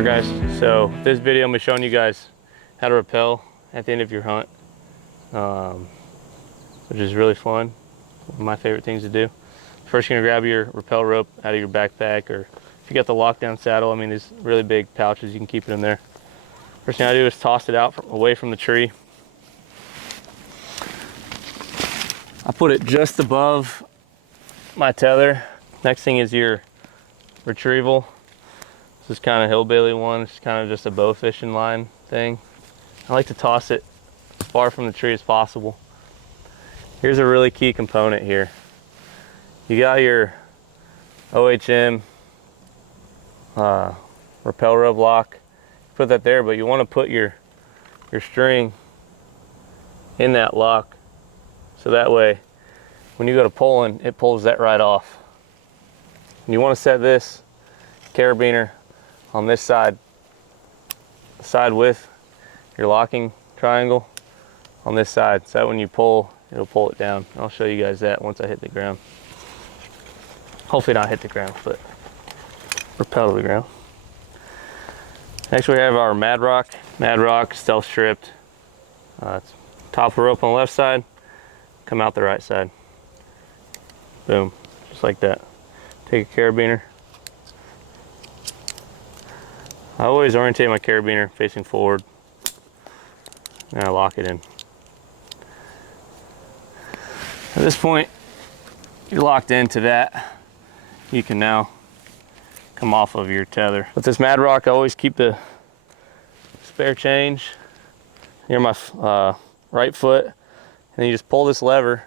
Alright guys, so this video I'm going to be showing you guys how to rappel at the end of your hunt, which is really fun. One of my favorite things to do. First you're going to grab your rappel rope out of your backpack, or if you got the lockdown saddle, I mean these really big pouches, you can keep it in there. First thing I do is toss it out away from the tree. I put it just above my tether. Next thing is your retrieval. This is kind of hillbilly one. It's kind of just a bow fishing line thing. I like to toss it as far from the tree as possible. Here's a really key component here. You got your OHM rappel rub lock. Put that there, but you want to put your string in that lock, so that way when you go to pulling, it pulls that right off. And you want to set this carabiner on this side with your locking triangle on this side, so that when you pull, it'll pull it down. I'll show you guys that once I hit the ground. Hopefully not hit the ground, but rappel to the ground. Next we have our Mad Rock stealth stripped. It's top of the rope on the left side, come out the right side. Boom, just like that. Take a carabiner. I always orientate my carabiner facing forward, and I lock it in. At this point, you're locked into that. You can now come off of your tether. With this Mad Rock, I always keep the spare change near my right foot, and then you just pull this lever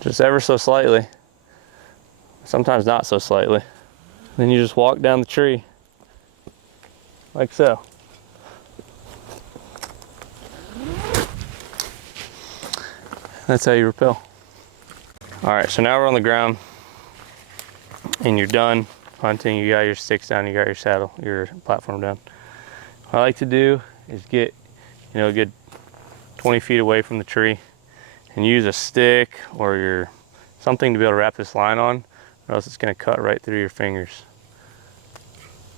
just ever so slightly, sometimes not so slightly. Then you just walk down the tree like so. That's how you rappel. All right, so now we're on the ground and you're done hunting. You got your sticks down, you got your saddle, your platform down. What I like to do is get, a good 20 feet away from the tree and use a stick or something to be able to wrap this line on, or else it's going to cut right through your fingers.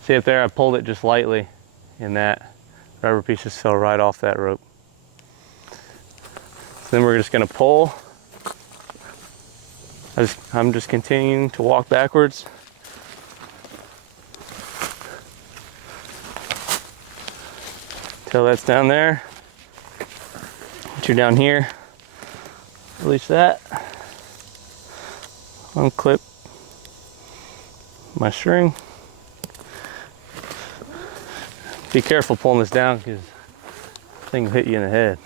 See up there, I pulled it just lightly, and that rubber piece just fell right off that rope. So then we're just going to pull. I'm just continuing to walk backwards. Till that's down there. Once you're down here, release that. Unclip my string. Be careful pulling this down, because this thing will hit you in the head.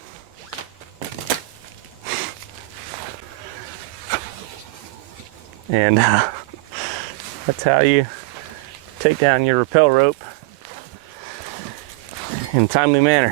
And that's how you take down your rappel rope in a timely manner.